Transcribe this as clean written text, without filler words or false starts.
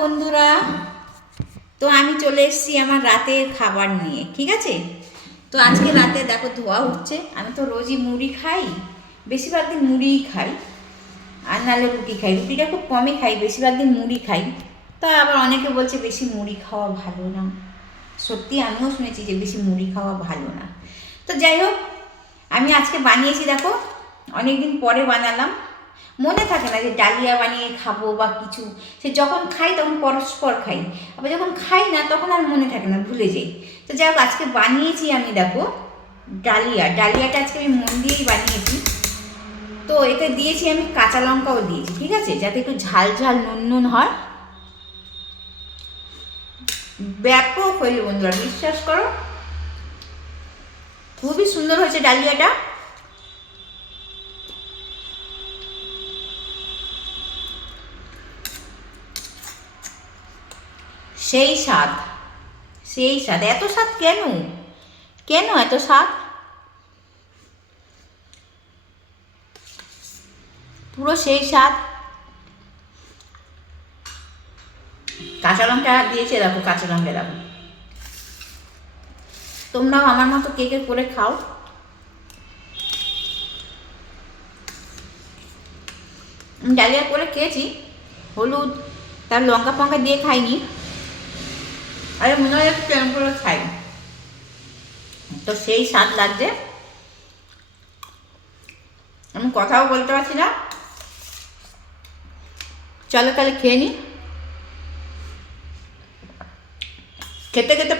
বন্ধুরা, তো আমি চলে এসেছি আমার রাতের খাবার নিয়ে। ঠিক আছে, তো আজকে রাতে দেখো ধোয়া উঠছে। আমি তো রোজই মুড়ি খাই, বেশিরভাগ দিন মুড়িই খাই, আর নাহলে রুটি খাই। রুটিটা খুব কমই খাই, বেশিরভাগ দিন মুড়ি খাই। তা আবার অনেকে বলছে বেশি মুড়ি খাওয়া ভালো না। সত্যি আমিও শুনেছি যে বেশি মুড়ি খাওয়া ভালো না। তো যাই হোক, আমি আজকে বানিয়েছি দেখো, অনেকদিন পরে বানালাম। মনে থাকে না যে ডালিয়া বানিয়ে খাবো বা কিছু, সে যখন খাই তখন পরস্পর খাই, আবার যখন খাই না তখন আর মনে থাকে না, ভুলে যাই। তো যাই হোক, আজকে বানিয়েছি আমি দেখো ডালিয়াটা আজকে আমি মন দিয়েই বানিয়েছি। তো এতে দিয়েছি আমি কাঁচা লঙ্কাও দিয়েছি, ঠিক আছে, যাতে একটু ঝাল ঝাল নুন নুন হয়। ব্যাপক হয়েছে বন্ধুরা, বিশ্বাস করো, খুবই সুন্দর হয়েছে ডালিয়াটা। সেই স্বাদ, সেই স্বাদ। এত স্বাদ কেন, কেন এত স্বাদ? পুরো সেই স্বাদ। কাঁচা লঙ্কা দিয়েছে দেখো, কাঁচা লঙ্কা দেখো। তোমরাও আমার মতো কে কে করে খাও। ডালিয়া করে খেয়েছি, হলুদ তার লঙ্কা ফঙ্কা দিয়ে খাইনি। আরে মনে হয় একটু কেমন করে খাই, তো সেই স্বাদ লাগছে। আমি কথাও বলতে পারছি না। চলো তাহলে খেয়ে নি। খেতে খেতে